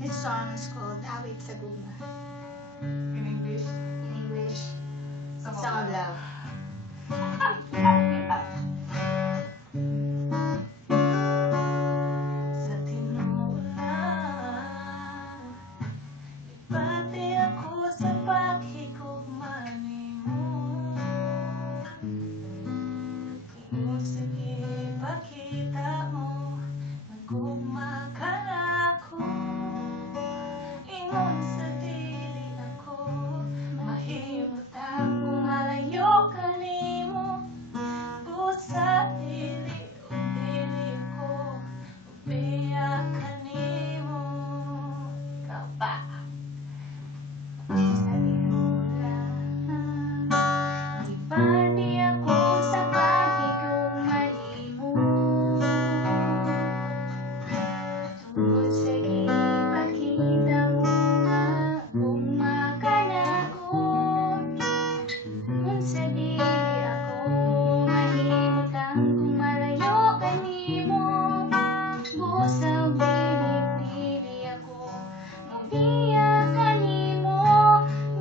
This song is called Awit sa Gugma. In English? In English, Song Song of Love. Sa tinulan, ipati ako sa paghigugma nimo. Kung sige pakita mo, magugma ka na ako. Ingon sa dili ako, mahimutang kung malayo ka nimo. Busa dili o dili ko, ubiya ka nimo. Ikaw ba? Sa tinulan, ipati ako sa paghigugma nimo. Tungkol sa ipakita mo na gugma ka na ako. Kung sa dili ako mahimutang kung malayo ka nimo. Busa dili ako, mubiya ka nimo,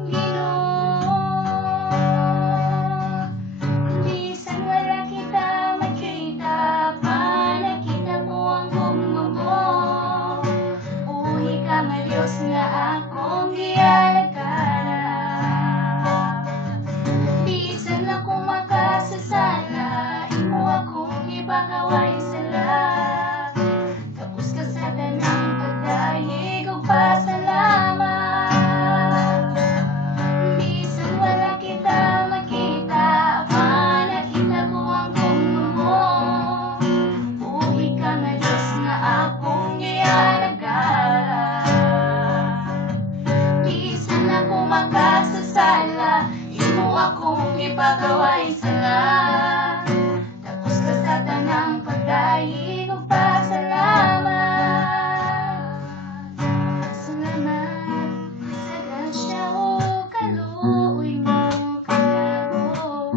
Ginoo. Bisan wala kita makita, pa nakita ko ang gugma mo. Buhi ka nga Diyos nga akong gialagala. Bisan ako makasasala, imo akong ipakaway sala. Tapos ka sa tanang pagdahig ug pasalamat. Bisan wala kita makita, pa nakita ko ang gugma mo. Buhi ka nga Diyos nga akong gialagala. Bisan ako makasasala, imo akong ipagaway sala. Tapos ka sa tanang pagdahig ug pasalamat. Salamat sa grasya o kaluoy mo kanago.